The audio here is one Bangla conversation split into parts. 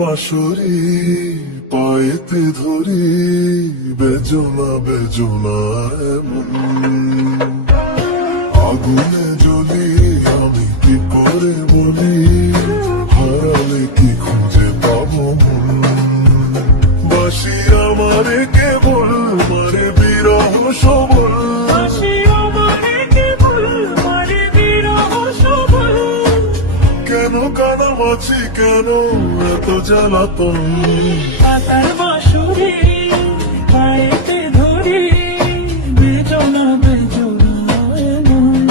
বাঁশরি পায়েতে ধরি বেজনা বেজনা এমন আগুনে জ্বলি আমি কি করে বলি হারালে কি খুঁজে পাবো মন বাঁশি আমারে কেবল মারে বিরহ সবল কেন কানামাছি কেন এত জ্বালাতন পাতার বাঁশরি পায়েতে ধরি বেজনা বেজনা এমন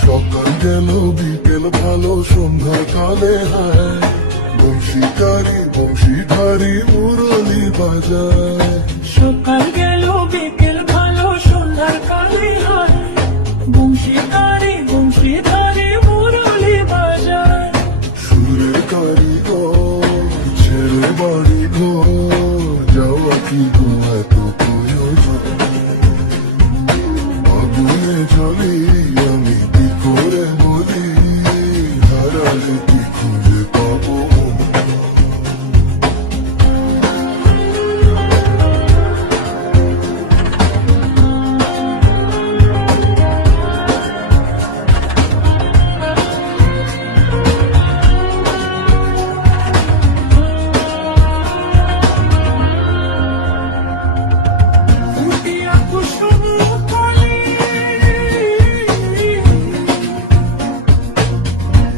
সকাল গেল বিকেল ভালো সন্ধ্যাকালে হায় বংশীধারী মুরলি বাজায় সকাল গেল বিকেল ভালো সন্ধ্যার কালে হয় বংশীধারী মুরলি বাজায় সুরের কারিগর ছেড়ে বাড়ি ঘর যাওয়া কি গো এত প্রয়োজন আগুনে জ্বলি আমি কি করে বলি হারালে কি খুঁজে পাবো ফুটিয়া কুসুম কলি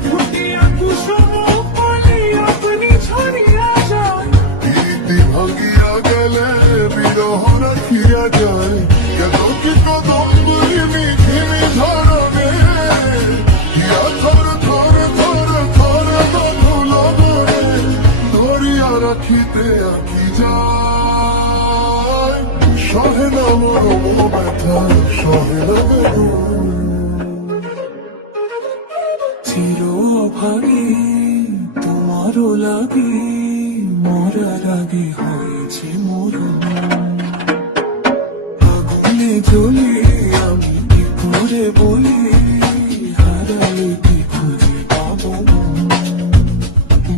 ফুটিয়া কুসুম কলি আপনি ছড়িয়া যায় প্রীতি ভাঙিয়া গেলে বিরহ রাখিয়া যায় কেন কি কদম বলিনি ঘিমি ধরনে হিয়া থর থর থর থর মধু লগনে ধরিয়া রাখিতে আঁকি যায় সহে না মরম ব্যথা সহে না বেদন চিরভাগে তোমারও লাগে মরার আগে হয়েছে মরণ আগুনে জ্বলে আমি কি করে বলি হারালে কি খুঁজে পাবো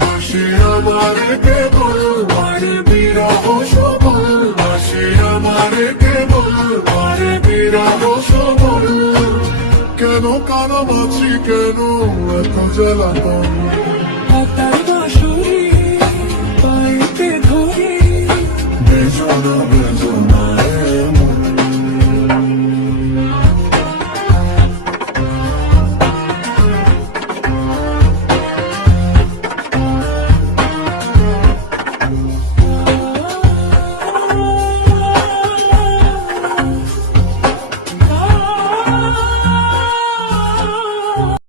বাঁশি আমারে কেবল মারে বিরহ সবল বাঁশি আমারে কেবল মারে বিরহ সবল কেন কানামাছি কেন এত জ্বালাতন